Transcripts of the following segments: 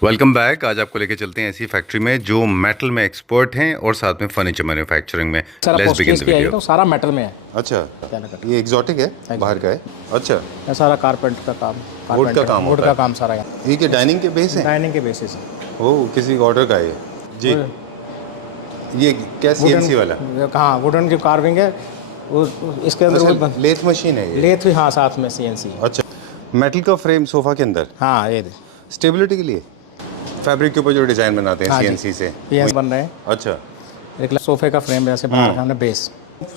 Welcome back. आज आपको लेके चलते हैं ऐसी फैक्ट्री में जो मेटल में एक्सपर्ट हैं और साथ में फर्नीचर मैन्युफैक्चरिंग में। सारा लेट्स बिगिन द पोस्टर्स किया है वीडियो। तो सारा मेटल में है। अच्छा, क्या ना कर ये एग्जॉटिक है, बाहर का है। अच्छा, ये सारा कारपेंट का काम, वुड का काम वुड होता का है। काम सारा यहाँ ये क्या डाइनिंग के बेस है? डाइनिंग के बेसिस है। ओ, किसी ऑर्डर का है जी। ये क्या सीएनसी वाला? कहाँ वुडन की कार्विंग है वो इसके अंदर अच्छा, वो लेथ मशीन है ये? लेथ भी, हाँ साथ में सीएनसी। अच्छा, मेटल का फ्रेम सोफा के अंदर हाँ ये स्टेबिलिटी के लिए फैब्रिक के ऊपर जो डिजाइन बनाते हैं सीएनसी से ये बन रहे हैं। अच्छा, एक सोफे का फ्रेम जैसे बना रखा है हमने बेस,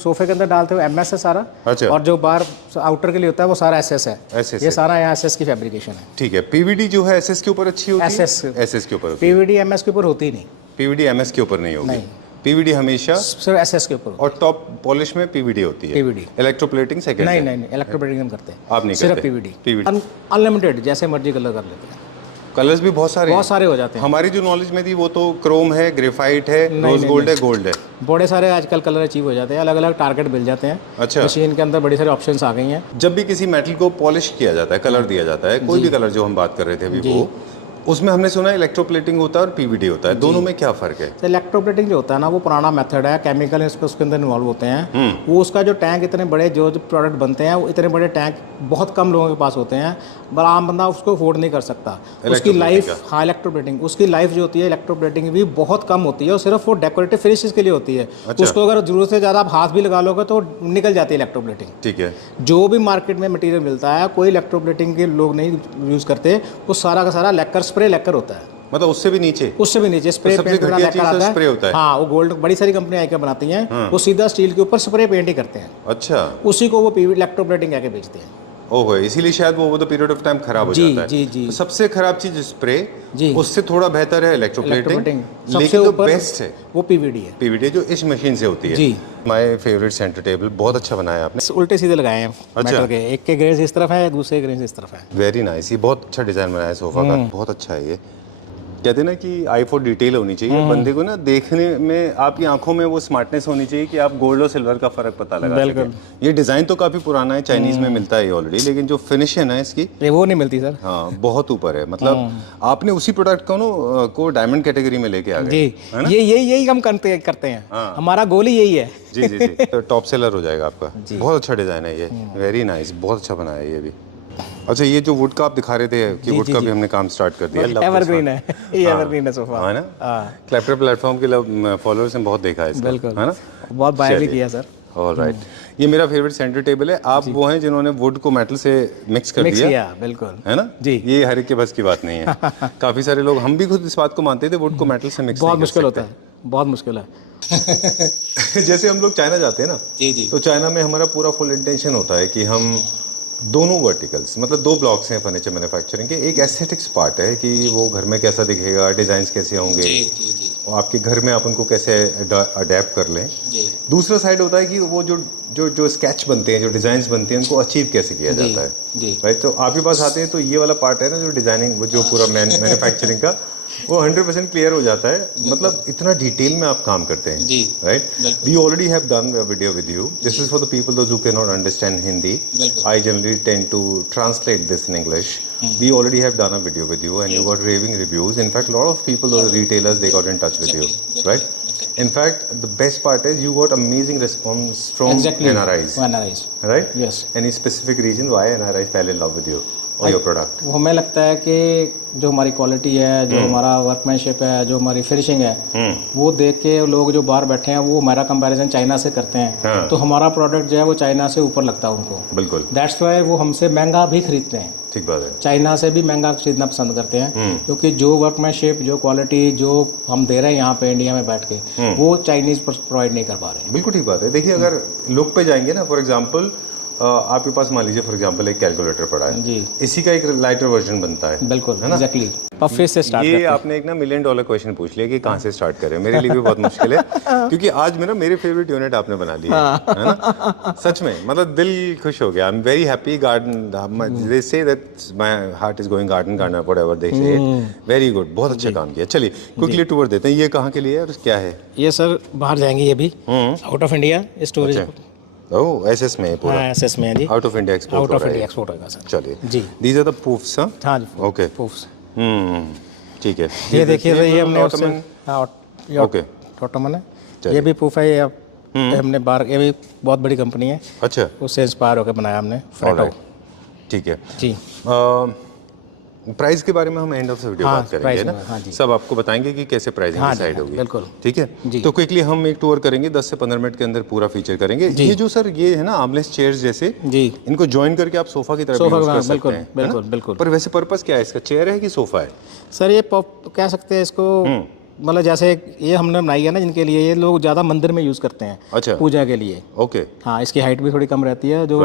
सोफे के अंदर डालते हुए एमएस है सारा। अच्छा। और जो बाहर आउटर के लिए होता है वो सारा एसएस है। SS ये सारा यहाँ एसएस की फैब्रिकेशन है। ठीक है। पीवीडी जो है एसएस के ऊपर अच्छी होती है? एसएस के ऊपर होती है। पीवीडी एमएस के ऊपर होती ही नहीं। पीवीडी एमएस के ऊपर नहीं होगी। नहीं। पीवीडी हमेशा सिर्फ एसएस के ऊपर। और टॉप पॉलिश में पीवीडी होती है। पीवीडी। इलेक्ट्रोप्लेटिंग सेकंड नहीं है। नहीं इलेक्ट्रोप्लेटिंग हम करते हैं। आप नहीं सिर्फ करते? पीवीडी। PVD। अनलिमिटेड जैसे मर्जी कलर कर लेते हैं। कलर्स भी बहुत सारे हो जाते हैं। हमारी जो नॉलेज में थी वो तो क्रोम है, ग्रेफाइट है, रोज गोल्ड है, गोल्ड है। बड़े सारे आजकल कलर अचीव हो जाते हैं, अलग अलग टारगेट मिल जाते हैं। अच्छा। मशीन के अंदर बड़ी सारी ऑप्शंस आ गई हैं। जब भी किसी मेटल को पॉलिश किया जाता है, कलर दिया जाता है, कोई भी कलर जो हम बात कर रहे थे अभी वो, उसमें हमने सुना है इलेक्ट्रोप्लेटिंग होता है और पीवीडी होता है। दोनों में क्या फर्क है? तो इलेक्ट्रोप्लेटिंग जो होता है ना वो पुराना मेथड है, केमिकल उसके अंदर इन्वॉल्व होते हैं। वो उसका जो टैंक इतने बड़े जो प्रोडक्ट बनते हैं वो इतने बड़े टैंक बहुत कम लोगों के पास होते हैं, पर आम बंदा उसको अफोर्ड नहीं कर सकता। उसकी लाइफ, हाँ इलेक्ट्रोप्लेटिंग, उसकी लाइफ जो होती है इलेक्ट्रोप्लेटिंग भी बहुत कम होती है और सिर्फ वो डेकोरेटिव फिनिशेस के लिए होती है। अच्छा। उसको अगर जरूरत से ज़्यादा आप हाथ भी लगा लोगे तो निकल जाती है इलेक्ट्रोप्लेटिंग। ठीक है। जो भी मार्केट में मटेरियल मिलता है कोई इलेक्ट्रोप्लेटिंग के लोग नहीं यूज़ करते, वो सारा का सारा लेकर स्प्रे लेकर होता है। मतलब उससे भी नीचे स्प्रे सबसे पेंट घटिया चीज़ तो स्प्रे होता है। हाँ वो गोल्ड बड़ी सारी कंपनियां आकर बनाती हैं। वो सीधा स्टील के ऊपर स्प्रे पेंट ही करते हैं। अच्छा। उसी को वो पीवी इलेक्ट्रोप्लेटिंग आके बेचते हैं। ओहो, इसीलिए शायद वो द पीरियड ऑफ टाइम खराब हो जाता है। जी जी। तो सबसे खराब चीज स्प्रे, जी। उससे थोड़ा बेहतर है इलेक्ट्रोप्लेटिंग, सबसे लेकिन जो ऊपर बेस्ट है वो पीवीडी है। पीवीडी जो इस मशीन से होती है। जी। माय फेवरेट सेंटर टेबल, बहुत अच्छा बनाया आपने। उल्टे सीधे लगाए हैं अच्छा। मेटल के, एक के ग्रेस इस तरफ है, दूसरे ग्रेस इस तरफ है। Very nice. ये बहुत अच्छा डिजाइन बनाया है सोफा का, बहुत अच्छा है ये। कहते हैं ना कि आई फॉर डिटेल होनी चाहिए बंदे को ना, देखने में आपकी आंखों में वो स्मार्टनेस होनी चाहिए कि आप गोल्ड और सिल्वर का फर्क पता लगा सकें। ये डिजाइन तो काफी पुराना है, चाइनीज में मिलता है ये ऑलरेडी, लेकिन जो फिनिश है ना इसकी, ये वो नहीं मिलती सर। हाँ बहुत ऊपर है। मतलब आपने उसी प्रोडक्ट को डायमंड कैटेगरी में लेके आ गए। जी, यही हम करते हैं। हाँ। हमारा गोल ही यही है। जी जी जी। तो टॉप सेलर हो जाएगा आपका। बहुत अच्छा डिजाइन है ये, वेरी नाइस, बहुत अच्छा बनाया है ये भी। अच्छा, ये जो वुड का आप दिखा रहे थे कि वुड का भी हमने काम स्टार्ट कर दिया। एवरग्रीन है ये, एवरग्रीन है सोफा, है ना? क्लैप्टर प्लेटफॉर्म के फॉलोअर्स ने बहुत देखा है इसको, बिल्कुल, है ना? बहुत बाय भी किया सर। ऑलराइट। ये मेरा फेवरेट सेंटर टेबल है। आप वो हैं जिन्होंने वुड को मेटल से मिक्स कर दिया। बिल्कुल, है ना जी। ये हर एक के बस की बात नहीं है। काफी सारे लोग, हम भी खुद इस बात को मानते थे, वुड को मेटल से मिक्स बहुत मुश्किल होता है, बहुत मुश्किल है। जैसे हम लोग चाइना जाते हैं ना, जी। तो चाइना में हमारा पूरा फुल इंटेंशन होता है कि हम दोनों वर्टिकल्स, मतलब दो ब्लॉक्स हैं फर्नीचर मैन्युफैक्चरिंग के। एक एस्थेटिक्स पार्ट है कि वो घर में कैसा दिखेगा, डिजाइन्स कैसे होंगे, जी। और आपके घर में आप उनको कैसे अडेप्ट कर लें। दूसरा साइड होता है कि वो जो स्केच बनते हैं, जो डिजाइन्स बनते हैं, उनको अचीव कैसे किया जाता है। राइट। तो आपके पास आते हैं तो ये वाला पार्ट है ना, जो डिजाइनिंग, वो जो पूरा मैन्युफैक्चरिंग का, वो 100% क्लियर हो जाता है। मतलब इतना डिटेल में आप काम करते हैं। Right. We already have done a video with you. This is for the people those who can not understand Hindi. I generally tend to translate this in English. We already have done a video with you and you got raving reviews. In fact, a lot of people, those retailers, they got in touch with you, right? In fact, the best part is you got amazing response from NRIs. Right? Yes. Any specific reason why NRIs fell in love with you or your product? वो हमें लगता है कि जो हमारी quality है, जो हमारा वर्कमैनशिप है, जो हमारी फिनिशिंग है, वो देख के लोग जो बाहर बैठे हैं वो हमारा कंपैरिजन चाइना से करते हैं। तो हमारा प्रोडक्ट जो है वो चाइना से ऊपर लगता है उनको। बिल्कुल। दैट्स वाई वो हमसे महंगा भी खरीदते हैं। ठीक बात है। चाइना से भी महंगा खरीदना पसंद करते हैं, क्योंकि जो वर्कमैनशिप, जो क्वालिटी जो हम दे रहे हैं यहाँ पे इंडिया में बैठ के, वो चाइनीज प्रोवाइड नहीं कर पा रहे हैं। बिल्कुल ठीक बात है। देखिए, अगर लुक पे जाएंगे ना, फॉर एग्जांपल आपके पास मान लीजिए फॉर एग्जांपल एक कैलकुलेटर पड़ा है जी, इसी का एक लाइटर वर्जन बनता है। बिल्कुल, एग्जैक्टली। पफे से स्टार्ट ये आपने एक ना $1 मिलियन क्वेश्चन पूछ लिया कि कहाँ से स्टार्ट करें। मेरे लिए भी बहुत मुश्किल है, क्योंकि आज मेरे फेवरेट यूनिट आपने बना लिया है ना? सच में, मतलब दिल खुश हो गया। I am very happy. Garden, they say that my heart is going garden garden, whatever they say. Very good, बहुत अच्छा काम किया। चलिए क्विकली टूर देते हैं। ये कहाँ के लिए है और क्या है? ये सर बाहर जाएंगे, ये भी out of India storage. Oh, SS में है पूरा? हाँ, एसएस में है जी। Out of India export out of India export होगा सर। चलिए जी। These are the poufs. हाँ जी, ओके। पूफ्स। ठीक है, ये देखिए सर, ये हमने उससे ऑटोमन। हाँ ये ओके, ऑटोमन है। ये भी प्रूफ है, ये हमने बाहर, ये भी बहुत बड़ी कंपनी है, अच्छा, उससे इंस्पायर होकर बनाया हमने फ्रेटो। ऑलराइट, ठीक है। जी प्राइस के बारे में हम एंड ऑफ द वीडियो हाँ, बात करेंगे, प्राइस है ना? में, हाँ जी। सब आपको बताएंगे कि कैसे प्राइसिंग हाँ डिसाइड जी, होगी, बिल्कुल। ठीक है जी। तो क्विकली हम एक टूर करेंगे, 10 से 15 मिनट के अंदर पूरा फीचर करेंगे। ये जो सर ये है ना आर्मलेस चेयर्स जैसे, जी, इनको ज्वाइन करके आप सोफा की तरह सोफा यूज कर सकते बिल्कुल हैं, है ना? बिल्कुल बिल्कुल। पर वैसे पर्पस क्या है इसका, चेयर है कि सोफा है? सर ये पॉप कह सकते हैं इसको, मतलब जैसे ये हमने बनाई है ना जिनके लिए, ये लोग ज़्यादा मंदिर में यूज़ करते हैं, अच्छा, पूजा के लिए। ओके, हाँ, इसकी हाइट भी थोड़ी कम रहती है, जो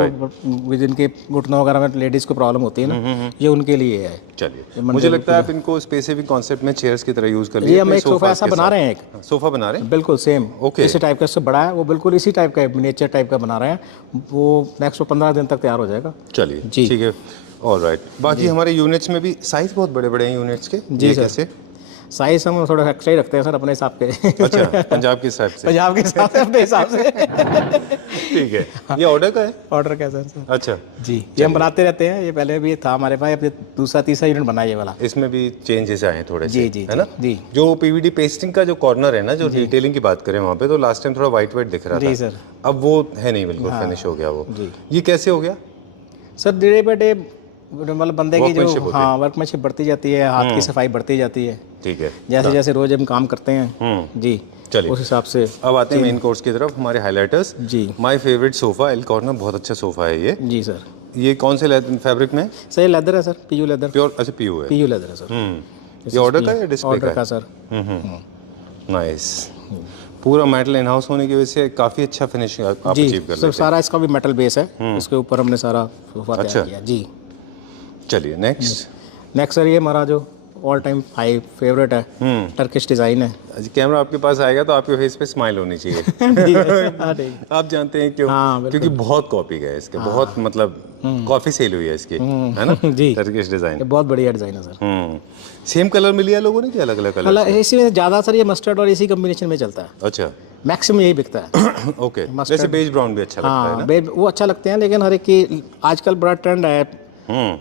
जिनके घुटनों वगैरह में लेडीज़ को प्रॉब्लम होती है ना, ये उनके लिए है। चलिए, मुझे लगता है आप इनको स्पेसिफिक कॉन्सेप्ट में चेयर्स की तरह यूज कर लीजिए। ये हम एक सोफा ऐसा बना रहे हैं, एक सोफा बना रहे हैं, बिल्कुल सेम ओके। इसी टाइप का, इससे बड़ा है वो, बिल्कुल इसी टाइप का मिनिएचर टाइप का बना रहे हैं, वो नेक्स्ट 15 दिन तक तैयार हो जाएगा। चलिए जी। ठीक है, ऑलराइट। बाकी हमारे यूनिट्स में भी साइज बहुत बड़े बड़े हैं यूनिट्स के। जी ये सर। कैसे? साइज हम थोड़ा एक्स्ट्रा ही रखते हैं सर, अपने हिसाब के। अच्छा, पंजाब के हिसाब से। पंजाब के हिसाब से, अपने हिसाब से। ठीक है, ये ऑर्डर का है? ऑर्डर क्या सर? अच्छा जी, ये हम बनाते रहते हैं, ये पहले भी था हमारे पास, अब दूसरा तीसरा यूनिट बना ये वाला। इसमें भी चेंजेस आए हैं थोड़े से, जी जी है ना? जी जो पीवीडी पेस्टिंग का जो कॉर्नर है ना, जो डिटेलिंग की बात करें वहाँ पे, तो लास्ट टाइम थोड़ा वाइट वाइट दिख रहा जी था, सर। अब वो है नहीं, बिल्कुल फिनिश हो गया वो। जी। ये कैसे हो गया? सर डे बाई डे मतलब बंदे की जो Workmanship होती हाँ वर्कमैनशिप बढ़ती जाती है, हाथ की सफाई बढ़ती जाती है, ठीक है, जैसे जैसे रोज हम काम करते हैं जी, चलिए उस हिसाब से। अब आते हैं मेन कोर्स की तरफ, हमारे हाइलाइटर्स। जी my favourite sofa L corner, बहुत अच्छा सोफा है ये। जी सर। ये कौन से फैब्रिक में? सर ये लेदर है सर, पीयू लेदर। प्योर, अच्छा पीयू है। पीयू लेदर है सर। ये ऑर्डर का है या डिस्प्ले ऑर्डर का का है? सर। नाइस, पूरा मेटल इन हाउस होने की वजह से काफी अच्छा फिनिशिंग आप जी अचीव कर सर, लेते हैं। सारा इसका भी मेटल बेस है, उसके ऊपर हमने सारा सोफा तैयार किया। जी चलिए नेक्स्ट। नेक्स्ट सर, ये हमारा जो ऑल टाइम हाई फेवरेट है, टर्किश डिज़ाइन है। कैमरा आपके पास आएगा तो आपके फेस पे स्माइल होनी चाहिए। हाँ, ठीक। आप जानते हैं क्यों? हाँ, बिल्कुल। क्योंकि बहुत कॉपी गए इसके, बहुत मतलब काफी सेल हुई है इसकी, है ना? जी। Turkish design. ये बहुत बढ़िया डिज़ाइन है सर। सेम कलर में लिया लोगों ने कि अलग अलग कलर? मतलब इसी में ज़्यादा सर ये मस्टर्ड और इसी कॉम्बिनेशन में चलता है, अच्छा, मैक्सिमम यही बिकता है। ओके। वैसे बेज ब्राउन भी अच्छा लगता है हाँ, ना? वो अच्छा लगते हैं, लेकिन हर एक की आजकल बड़ा ट्रेंड है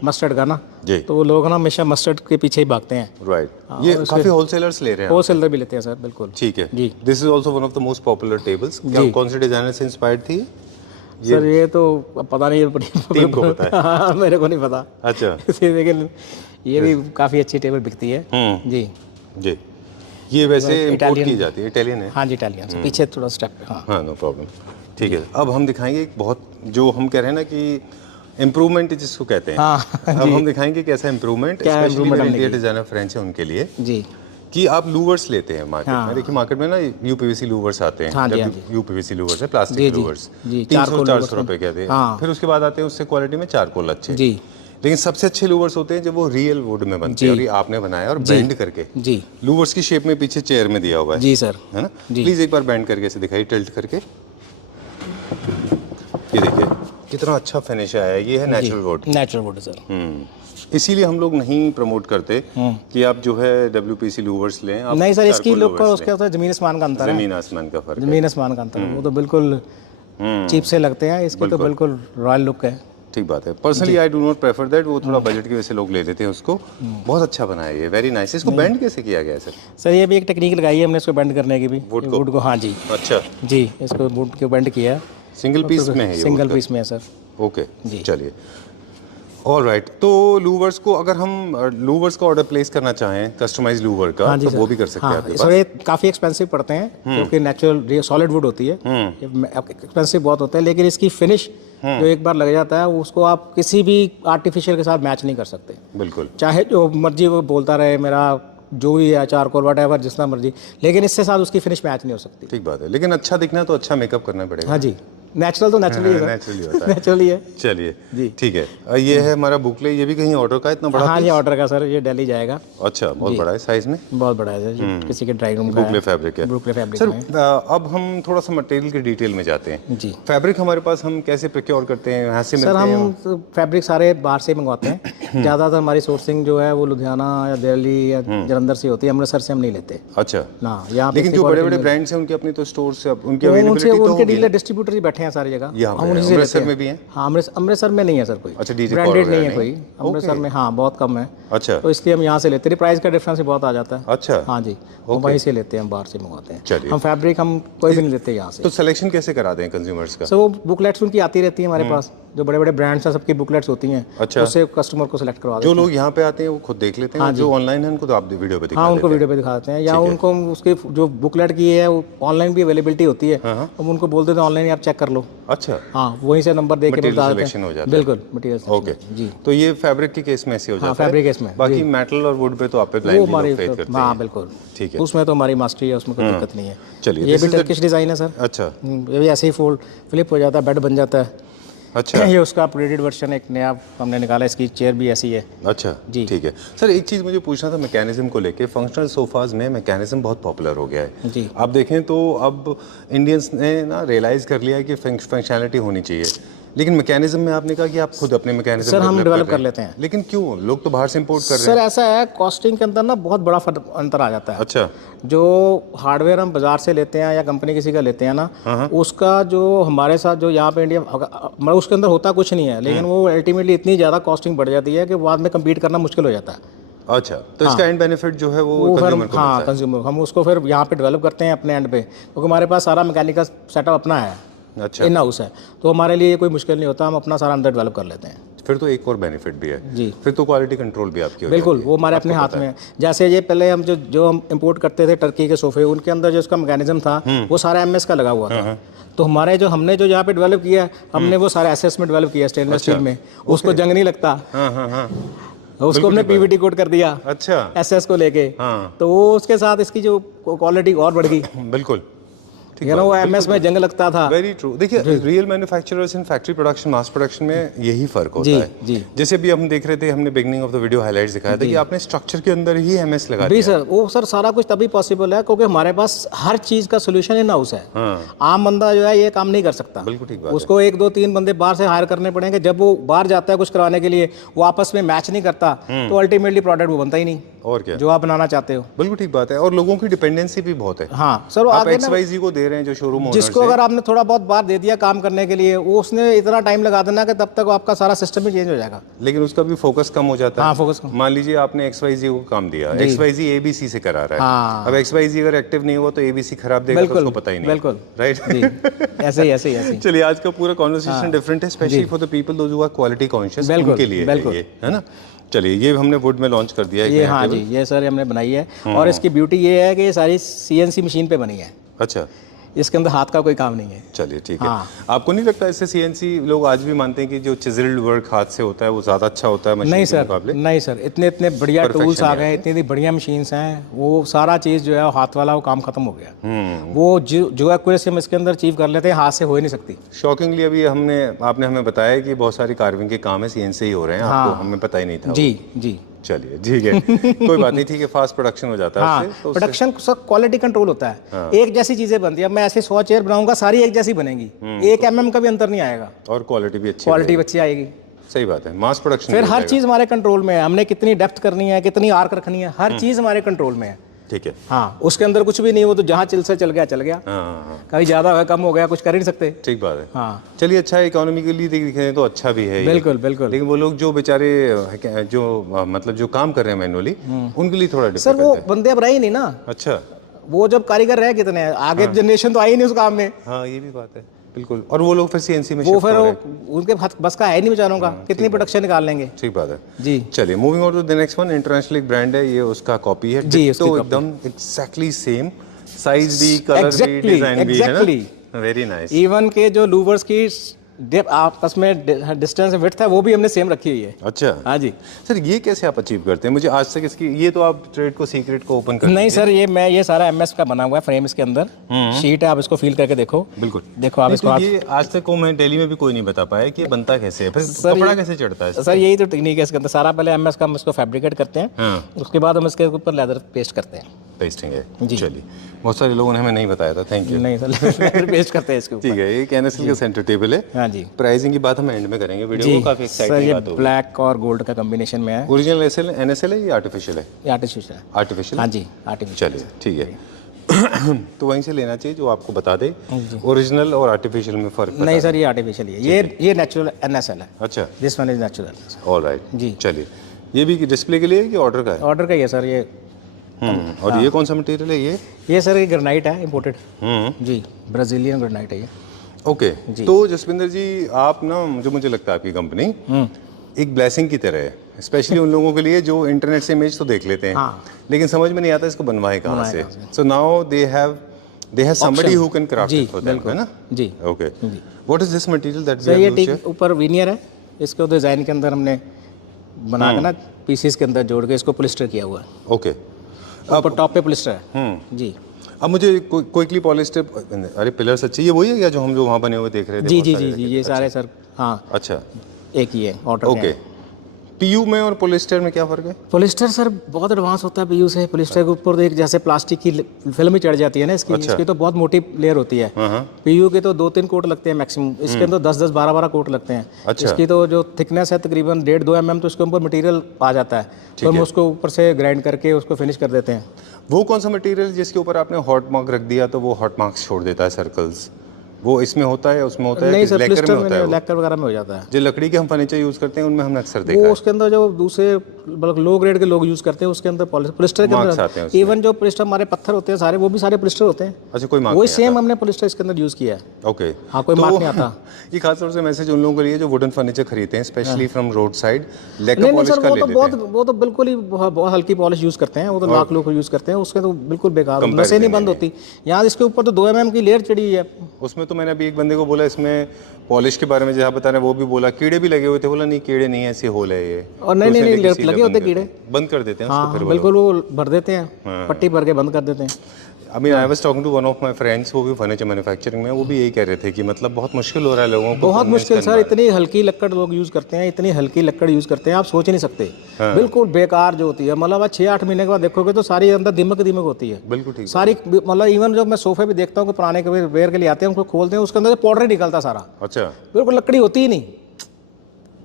मस्टर्ड का ना, जी, तो वो लोग ना हमेशा मस्टर्ड के पीछे ही भागते हैं। राइट। ये काफी होलसेलर्स ले रहे हैं। होलसेलर भी लेते हैं सर, बिल्कुल। ठीक है जी। This is also one of the most popular tables. क्या जी। कौन से डिजाइनर से इंस्पायर्ड थी? सर ये तो अब पता नहीं, टीम को पता है। हाँ, मेरे को नहीं पता। अच्छा लेकिन ये भी काफ़ी अच्छी टेबल बिकती है। जी जी। ये वैसे इंपोर्ट इटालियन की जाती है, इटालियन है? हाँ जी, इटालियन से पीछे थोड़ा स्टेप। हाँ हाँ, नो प्रॉब्लम। ठीक है, अब हम दिखाएंगे एक बहुत, जो हम कह रहे हैं ना कि इम्प्रूवमेंट जिसको कहते हैं। हाँ, अब हम दिखाएंगे कैसा इम्प्रूवमेंट, क्या स्पेशली improvement मेरे हमने इंटीरियर की। डिजाइनर फ्रेंड्स हैं उनके लिए, जी कि आप लूवर्स लेते हैं मार्केट हाँ। में। देखिए मार्केट में ना यूपीवीसी लूवर्स आते हैं। हाँ जी, हाँ जब यूपीवीसी लूवर्स है, प्लास्टिक जी, जी, लूवर्स, जी, 300-400 रुपए कहते हैं। हाँ। फिर उसके बाद आते हैं उससे क्वालिटी में चारकोल अच्छे। जी लेकिन सबसे अच्छे लूवर्स होते हैं जब वो रियल वुड में बनते हैं, और ये आपने बनाया और बेंड करके जी लूवर्स की शेप में पीछे चेयर में दिया हुआ है, जी सर। है ना? जी। प्लीज एक बार बेंड करके ऐसे दिखाइए, टिल्ट करके। ये देखिए कितना अच्छा फिनिश आया है। ये है natural would. Natural would sir. इसीलिए हम लोग नहीं प्रमोट करते कि आप जो है WPC लूवर्स लें। आप नहीं सर, इसकी चारकोल लुक का louvers उसके साथ जमीन आसमान का अंतर लें। है। जमीन आसमान का फर्क है। जमीन आसमान का अंतर है, वो तो बिल्कुल चीप से लगते हैं, इसके तो बिल्कुल रॉयल लुक है। ठीक बात है। Personally I do not prefer that, वो थोड़ा बजट की वजह से लोग ले लेते हैं उसको। बहुत अच्छा बना है ये, वेरी नाइस। इसको बेंड कैसे किया गया है सर? सर ये भी एक टेक्निक लगाई है हमने इसको बेंड करने की भी, वुड को? वुड को। हाँ जी अच्छा, जी, इसको वुड को बेंड किया है। सिंगल पीस में है ये? सिंगल पीस में है सर। ओके जी। चलिए, ऑलराइट। तो लूवर्स को अगर हम लूवर्स का ऑर्डर प्लेस करना चाहें, कस्टमाइज लूवर का, हाँ जी तो सर। वो भी कर सकते हैं हाँ, आपके सर पास? ये काफ़ी एक्सपेंसिव पड़ते हैं, क्योंकि नेचुरल सॉलिड वुड होती है, एक्सपेंसिव बहुत होता है, लेकिन इसकी फिनिश जो एक बार लग जाता है, उसको आप किसी भी आर्टिफिशियल के साथ मैच नहीं कर सकते। बिल्कुल। चाहे जो मर्जी वो बोलता रहे, मेरा जो भी है चारकोल वट एवर, जितना मर्जी, लेकिन इससे साथ उसकी फिनिश मैच नहीं हो सकती। ठीक बात है, लेकिन अच्छा दिखना तो अच्छा मेकअप करना पड़ेगा। हाँ जी, नेचुरल तो नेचुरली है, नेचुरली होता है। नेचुरली है। चलिए जी। ठीक है। ये है हमारा बुकले, ये भी कहीं ऑर्डर का इतना बड़ा? हाँ, ये ऑर्डर का सर, ये दिल्ली जाएगा। अच्छा, बहुत बड़ा है साइज में? बहुत बड़ा है सर, ये किसी के ड्राइंग रूम का बुकले है। फैब्रिक है। बुकले फैब्रिक सर में। अब हम थोड़ा सा मटेरियल की डिटेल में जाते हैं। जी फैब्रिक हमारे पास हम कैसे प्रोक्योर करते हैं, यहाँ से सर, मिलते हैं? हम फैब्रिक सारे बाहर से मंगवाते हैं। ज़्यादातर हमारी सोर्सिंग जो है वो लुधियाना या दिल्ली या जलंधर से होती है, अमृतसर से हम नहीं लेते अच्छा, ना। यहाँ लेकिन जो बड़े बड़े ब्रांड्स हैं उनके अपने तो स्टोर से उनकी उनसे अवेलेबिलिटी तो उनके होगी डीलर डिस्ट्रीब्यूटर ही बैठे हैं हैं सारी जगह। यहाँ पे हम है। उन्हीं से लेते अमृतसर हैं। में भी हैं? हाँ, अमृतसर में नहीं है सर कोई। अच्छा, डीजे ब्रांडेड वगैरह नहीं है कोई नहीं? अमृतसर ओके। में। हाँ, बहुत कम है। अच्छा तो इसलिए हम यहाँ से लेते हैं। प्राइस का डिफरेंस भी बहुत आ जाता है। अच्छा, हाँ जी, हम वहीं से लेते हैं, हम बाहर से मंगवाते हैं। चलिए। हम फैब्रिक हम कोई भी नहीं लेते यहाँ से। तो सिलेक्शन कैसे कराते हैं कंज्यूमर्स का? सर वो बुकलेट्स उनकी आती रहती है हमारे पास, जो बड़े बड़े ब्रांड्स हैं सबकी बुकलेट्स होती हैं। अच्छा। उससे कस्टमर को सिलेक्ट करवा देते जो हैं। लोग यहाँ पे आते हैं वो खुद देख लेते हैं, जो ऑनलाइन है उनको तो आप वीडियो पे दिखा हाँ, देते उनको हैं। वीडियो पे दिखाते हैं, या उनको उसकी जो बुकलेट की है वो ऑनलाइन भी अवेलेबिलिटी होती है। हम उनको बोल देते हैं ऑनलाइन आप चेक कर लो। अच्छा, हाँ, वहीं से नंबर दे के मटेरियल बता देते सिलेक्शन हो हैं। जाता है। बिल्कुल, मटेरियल ओके जी। तो ये फैब्रिक के केस में ऐसे हो जाता है। फैब्रिक केस में, बाकी मेटल और वुड पे तो आप पे वो ब्लाइंडली हमारी लोग फेथ करते हैं। हाँ बिल्कुल, ठीक है। उसमें तो हमारी मास्टरी है, उसमें कोई दिक्कत नहीं है। चलिए, ये this भी is the- टर्किश डिज़ाइन है सर। अच्छा ये भी ऐसे ही फोल्ड फ्लिप हो जाता है, बेड बन जाता है। अच्छा ये उसका अपग्रेडेड वर्जन एक नया हमने निकाला। इसकी चेयर भी ऐसी है। अच्छा जी। ठीक है सर, एक चीज़ मुझे पूछना था मैकेनिज्म को लेके। फंक्शनल सोफाज में मैकेनिज्म बहुत पॉपुलर हो गया है जी। आप देखें तो अब इंडियंस ने ना रियलाइज़ कर लिया है कि फंक्शनैलिटी होनी चाहिए, लेकिन मैकेनिज्म में आपने कहा कि आप खुद अपने मैकेनिज्म सर हम डेवलप कर लेते हैं। लेकिन क्यों? लोग तो बाहर से इंपोर्ट कर रहे सर हैं। ऐसा है, कॉस्टिंग के अंदर ना बहुत बड़ा अंतर आ जाता है। अच्छा जो हार्डवेयर हम बाजार से लेते हैं या कंपनी किसी का लेते हैं ना, उसका जो हमारे साथ जो यहाँ पे इंडिया मतलब उसके अंदर होता कुछ नहीं है, लेकिन वो अल्टीमेटली इतनी ज़्यादा कॉस्टिंग बढ़ जाती है कि बाद में कम्पीट करना मुश्किल हो जाता है। अच्छा, तो इसका एंड बेनिफिट जो है वो फिर कंज्यूमर को हाँ, मिलता है। कंज्यूमर हम उसको फिर यहाँ पे डेवलप करते हैं अपने एंड पे, क्योंकि हमारे पास सारा मैकेनिकल सेटअप अपना है, अच्छा, इन हाउस है, तो हमारे लिए कोई मुश्किल नहीं होता, हम अपना सारा अंदर डेवलप कर लेते हैं। फिर तो एक और बेनिफिट भी है जी। फिर तो क्वालिटी कंट्रोल भी आपकी हो बिल्कुल, जाती है। वो हमारे अपने हाथ में है। जैसे ये पहले हम जो हम इंपोर्ट करते थे टर्की के सोफे, उनके अंदर जो उसका मैकेनिज्म था वो सारा एमएस का लगा हुआ था। तो हमने जो यहाँ पे डेवलप किया है, हमने वो सारा एसएस में डेवलप किया, स्टेनलेस स्टील में। उसको जंग नहीं लगता। हाँ हाँ हाँ उसको हमने पीवीटी कोट कर दिया अच्छा एसएस को लेके। हाँ। तो वो उसके साथ इसकी जो क्वालिटी और बढ़ गई। बिल्कुल ठीक यू नो, वो एमएस में जंग लगता था। Very true. देखिए, real manufacturers in factory production, mass production में यही फर्क होता जी, है। जी। जैसे अभी हम देख रहे थे, हमने beginning of the video highlights दिखाया था कि आपने स्ट्रक्चर के अंदर ही एमएस लगा भी दिया। सर, वो सर सारा कुछ तभी पॉसिबल है क्योंकि हमारे पास हर चीज़ का सोल्यूशन इन हाउस है। हाँ, आम बंदा जो है ये काम नहीं कर सकता। बिल्कुल ठीक बात उसको 1 2 3 बंदे बाहर से हायर करने पड़ेंगे। जब वो बाहर जाता है कुछ करवाने के लिए, वो आपस में मैच नहीं करता, तो अल्टीमेटली प्रोडक्ट वो बनता ही नहीं है। और क्या, जो आप बनाना चाहते हो। बिल्कुल ठीक बात है। और लोगों की डिपेंडेंसी भी बहुत है। हाँ सर, वो आप आगे ना एक्सवाईजी को दे रहे हैं जो शोरूम ओनर्स जिसको अगर आपने थोड़ा बहुत बार दे दिया काम करने के लिए, वो उसने इतना टाइम लगा देना कि तब तक आपका सारा सिस्टम ही चेंज हो जाएगा। लेकिन उसका भी फोकस कम हो जाता है। हाँ, फोकस कम। मान लीजिए आपने XYZ को काम दिया, XYZ ABC से करा रहा है। हाँ। अब XYZ अगर एक्टिव नहीं हुआ तो ABC खराब देगा, तो उसको पता ही नहीं। बिल्कुल राइट जी, ऐसे ही ऐसे ही ऐसे ही। चलिए, आज का पूरा कॉन्वर्सेशन डिफरेंट है, specially for the people those who are quality conscious, बिल्कुल, उनके लिए है बिल्कुल। ये, है ना। चलिए, ये हमने वुड में लॉन्च कर दिया है ये हाँ जी, ये सर हमने बनाई है। और इसकी ब्यूटी ये है कि ये सारी CNC मशीन पे बनी है। अच्छा, इसके अंदर हाथ का कोई काम नहीं है। चलिए ठीक है। हाँ। आपको नहीं लगता इससे CNC लोग आज भी मानते हैं कि जो चिजल्ड वर्क हाथ से होता है वो ज़्यादा अच्छा होता है मशीन नहीं के सर, मुकाबले? नहीं सर, इतने इतने बढ़िया Perfection टूल्स आ नहीं गए, इतनी बढ़िया मशीन्स हैं, वो सारा चीज़ जो है वो हाथ वाला वो काम खत्म हो गया। वो जो एक्यूरेसी हम इसके अंदर अचीव कर लेते हैं, हाथ से हो ही नहीं सकती। शॉकिंगली अभी आपने हमें बताया कि बहुत सारी कार्विंग के काम है CNC ही हो रहे हैं। आपको हमें पता ही नहीं था। जी जी। चलिए ठीक है, कोई बात नहीं, ठीक है। फास्ट प्रोडक्शन हो जाता है हाँ, उससे, तो प्रोडक्शन सब क्वालिटी कंट्रोल होता है। एक जैसी चीजें बनती है। अब मैं ऐसे 100 चेयर बनाऊंगा, सारी एक जैसी बनेगी, 1 mm का भी अंतर नहीं आएगा, और क्वालिटी भी अच्छी क्वालिटी रहेगी। अच्छी आएगी। सही बात है, मास प्रोडक्शन फिर भी हो हर जाएगा। चीज हमारे कंट्रोल में है। हमने कितनी डेप्थ करनी है, कितनी आर्क रखनी है, हर चीज हमारे कंट्रोल में है। ठीक है। हाँ, उसके अंदर कुछ भी नहीं, वो तो जहाँ चल गया चल गया। हाँ, कभी ज्यादा हो गया, कम हो गया, कुछ कर ही नहीं सकते। ठीक बात है। हाँ चलिए, अच्छा, इकोनॉमिकली देखें तो अच्छा भी है ये। बिल्कुल बिल्कुल। लेकिन वो लोग जो बेचारे जो मतलब जो काम कर रहे हैं मैनुअली, उनके लिए थोड़ा सर डिफिकल्ट वो है। बंदे अब रहे ही नहीं ना। अच्छा, वो जब कारीगर रहे कितने हैं, आगे जनरेशन तो आई नहीं उस काम में। हाँ ये भी बात है, बिल्कुल। और वो लोग फिर CNC में वो शिफ्ट फिर हो रहे हैं। उनके बस का है नहीं बेचारों का, कितनी प्रोडक्शन निकाल लेंगे। ठीक बात है जी। चलिए, moving on to the next one. International एक ब्रांड है, ये उसका कॉपी है जी, उसकी तो copy। एकदम एग्जैक्टली सेम, साइज भी, कलर भी, डिजाइन भी, है ना। Very nice. इवन के जो लूवर्स की आपस में डिस्टेंस विड्थ है वो भी हमने सेम रखी हुई है। अच्छा, हाँ जी। सर ये कैसे आप अचीव करते हैं? मुझे आज तक इसकी, ये तो आप ट्रेड को सीक्रेट को ओपन कर नहीं सर, ये सारा MS का बना हुआ है, फ्रेम इसके अंदर शीट है, आप इसको फील करके देखो। बिल्कुल देखो आप नहीं, इसको तो ये आज तक को मैं दिल्ली में भी कोई नहीं बता पाया कि ये बनता कैसे है, फिर कपड़ा कैसे चढ़ता है? सर यही तो टेक्निक है इसके अंदर। सारा पहले MS का हम इसको फैब्रिकेट करते हैं, हाँ, उसके बाद हम इसके ऊपर लेदर पेस्ट करते हैं। पेस्टिंग है जी। चलिए, बहुत सारे लोगों ने हमें नहीं बताया था, थैंक यू। नहीं सर, लेदर पेस्ट करते हैं इसके ऊपर। ठीक है, ये NSL का सेंटर टेबल है। हाँ जी प्राइसिंग की बात हम एंड में करेंगे, वीडियो जी। को काफी सर एक्साइटिंग ये बात होगी। ब्लैक और गोल्ड का कॉम्बिनेशन में है। ओरिजिनल NSL है या आर्टिफिशियल है? ये आर्टिफिशियल है। आर्टिफिशियल। हाँ जी, आर्टिफिशियल। चलिए ठीक है। तो वहीं से लेना चाहिए जो आपको बता दे ओरिजिनल और आर्टिफिशियल में फ़र्क। नहीं सर, ये आर्टिफिशियल है, ये नेचुरल NSL है। अच्छा, this one is natural. All right जी। चलिए, ये भी डिस्प्ले के लिए है कि ऑर्डर का है? ऑर्डर का ही है सर ये। और ये कौन सा मटेरियल है ये सर ये ग्रेनाइट है, इम्पोर्टेड। जी, ब्राज़ीलियन ग्रेनाइट है ये। ओके। तो जसविंदर जी, आप ना, जो मुझे लगता है आपकी कंपनी एक ब्लेसिंग की तरह है, स्पेशली उन लोगों के लिए जो इंटरनेट से इमेज तो देख लेते हैं लेकिन समझ में नहीं आता इसको बनवाए कहाँ से। So now they have somebody who can craft it for them, है ना? जी। Okay, what is this material that sir ये ठीक ऊपर विनियर है, इसको डिज़ाइन के अंदर हमने बना के ना पीसेस के अंदर जोड़ के इसको प्लिस्टर किया हुआ है। ओके, ऊपर टॉप पे प्लिस्टर है। जी। अब मुझे क्विकली पॉलिस्टर, अरे पिलर्स अच्छे, ये वही है क्या जो हम वहाँ बने हुए देख रहे थे? जी जी जी जी, ये सारे सर, हाँ अच्छा, एक ही है ऑर्डर। ओके। पीयू में और पॉलिस्टर में क्या फ़र्क है? पॉलिस्टर सर बहुत एडवांस होता है पीयू से। पॉलिस्टर के ऊपर एक जैसे प्लास्टिक की फिल्म ही चढ़ जाती है ना इसकी। इसकी तो बहुत मोटी लेयर होती है। पीयू के तो 2-3 कोट लगते हैं मैक्सिमम, इसके अंदर 10-10, 12-12 कोट लगते हैं। इसकी तो जो थिकनेस है तकरीबन 1.5-2 mm, तो इसके ऊपर मटेरियल आ जाता है, तो हम उसको ऊपर से ग्राइंड करके उसको फिनिश कर देते हैं। वो कौन सा मटेरियल जिसके ऊपर आपने हॉट मार्क रख दिया तो वो हॉट मार्क्स छोड़ देता है, सर्कल्स, वो इसमें होता है, उसमें होता है? नहीं सर, लेकर प्लिस्टर में होता है? लैकर वगैरह में हो जाता है। जो लकड़ी के हम फर्नीचर यूज़ करते हैं उनमें हमने अक्सर देखा वो है। उसके अंदर जो दूसरे मतलब लो ग्रेड के लोग यूज़ करते हैं उसके अंदर प्लिस्टर के मार्क्स आते हैं अंदर, उसमें। इवन जो प्लिस्टर हमारे पत्थर होते हैं सारे, वो भी सारे प्लिस्टर होते हैं। अच्छा, कोई मार्क वही नहीं सेम हमने प्लिस्टर इसके अंदर यूज़ किया है। ओके, हाँ, कोई मार्क नहीं आता। ये खास तौर से मैसेज उन लोगों के लिए जो वुडन फर्नीचर खरीदते हैं, स्पेशली फ्रॉम रोड साइड, लेकर नहीं पॉलिश सर, का वो ले तो लेते हैं। वो तो बिल्कुल ही बहुत हल्की पॉलिश यूज़ करते हैं, वो तो लाख लोग यूज़ करते हैं, उसके तो बिल्कुल बेकार, नसें नहीं बंद होती। यहाँ इसके ऊपर तो 2 mm की लेयर चढ़ी हुई है। उसमें तो मैंने अभी एक बंदे को बोला, इसमें पॉलिश के बारे में जहाँ बता रहे हैं, वो भी बोला कीड़े भी लगे हुए थे। बोला नहीं, कीड़े नहीं, ऐसे होल है ये। और नहीं नहीं नहीं, लगे होते कीड़े, बंद कर देते हैं उसको हाँ फिर। बिल्कुल, वो भर देते हैं, पट्टी भर के बंद कर देते हैं। I was talking to one of my friends, वो भी फर्नीचर मैन्युफैक्चरिंग में, वो भी यही कह रहे थे कि मतलब बहुत मुश्किल हो रहा है लोगों को। बहुत मुश्किल सर, इतनी हल्की लकड़ लोग यूज़ करते हैं, इतनी हल्की लकड़ यूज़ करते हैं, आप सोच नहीं सकते। बिल्कुल बेकार जो होती है, मतलब आप 6-8 महीने के बाद देखोगे तो सारी अंदर दिमक होती है। बिल्कुल ठीक सारी, मतलब इवन जो मैं सोफे भी देखता हूँ कि पुराने के वेयर के लिए आते हैं, उनको खोलते हैं, उसके अंदर पाउडर ही निकलता सारा। अच्छा, बिल्कुल लकड़ी होती ही नहीं।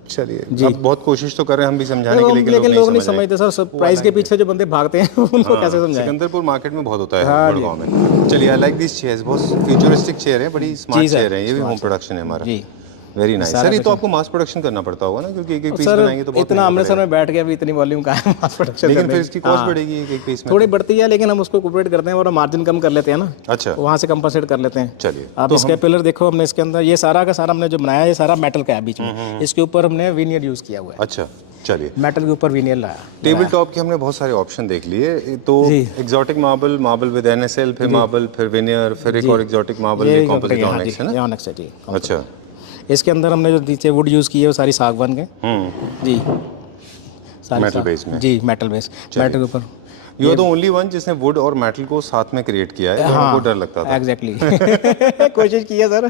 चलिए, अब बहुत कोशिश तो कर रहे हैं हम भी समझाने के लिए, लेकिन लोग नहीं समझते सर। प्राइस के पीछे जो बंदे भागते हैं उनको कैसे समझाएं? सिकंदरपुर मार्केट में बहुत होता है, गुड़गांव में। चलिए, आई लाइक दिस चेयर्स, बहुत फ्यूचरिस्टिक चेयर है, बड़ी स्मार्ट चेयर है। ये भी होम प्रोडक्शन है हमारा। जी, वेरी नाइस सर। ये तो आपको मास प्रोडक्शन करना पड़ता होगा ना, क्योंकि एक पीस बनाएंगे तो बहुत इतना अमृतसर में बैठ के अभी इतनी वॉल्यूम का है मास प्रोडक्शन, लेकिन फिर इसकी कॉस्ट बढ़ेगी एक पीस में। थोड़ी बढ़ती है, लेकिन हम उसको कोऑपरेट करते हैं और मार्जिन कम कर लेते हैं ना। अच्छा, वहाँ से कंपनसेट कर लेते हैं। चलिए, आप इसके पिलर देखो, हमने इसके अंदर ये सारा का सारा हमने जो बनाया है, ये सारा मेटल का है बीच में, इसके ऊपर हमने विनियर यूज़ किया हुआ है। अच्छा, चलिए, मेटल के ऊपर विनियर लाया। टेबल टॉप के हमने बहुत सारे ऑप्शन देख लिए, तो exotic marble, marble with NSL, फिर मार्बल, फिर विनियर, फिर एक और एग्जॉटिक मार्बल, ये कंपोजिट ऑनिक्स है ना? ऑनिक्स है जी। अच्छा, इसके अंदर हमने जो नीचे वुड यूज़ की है वो सारी सागवान के। जी, मेटल बेस में। जी, मेटल बेस, मेटल के ऊपर। You are the only one जिसने वुड और मेटल को साथ में क्रिएट किया है। हाँ, को डर लगता था। एग्जैक्टली कोशिश की है सर।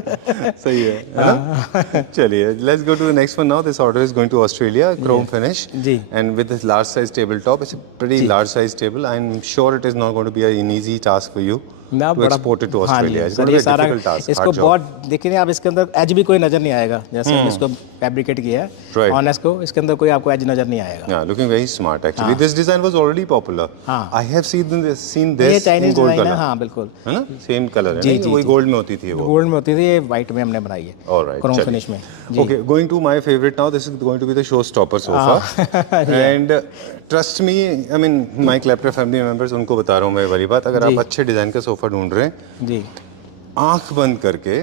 सही है ना? चलिए, let's go to the next one now. This order is going to Australia, chrome finish जी, and with this large size table top. It's a pretty large size table. I am sure it is not going to be an easy task for you to export it to Australia. Sir ये सारा इसको बहुत देखिए, आप इसके अंदर as भी कोई नजर नहीं आएगा, जैसे हमने इसको फैब्रिकेट किया है ऑनेस्ट को, इसके अंदर कोई आपको एज नजर नहीं आएगा। Looking very smart actually. This design was already popular. I have seen this ये चाइनीज डिजाइन है। हाँ बिल्कुल, है ना? सेम कलर है, वही गोल्ड में होती थी, वो गोल्ड में होती थी, ये व्हाइट में हमने बनाई है, ऑलराइट, क्रोम फिनिश में। Okay, going to my favourite now. This is going to be the show stopper sofa and trust me, I mean my क्लैप्टर फैमिली मेंबर्स, उनको बता रहा हूँ मैं वाली बात, अगर आप अच्छे डिजाइन का सोफा ढूंढ रहे हैं जी, आंख बंद करके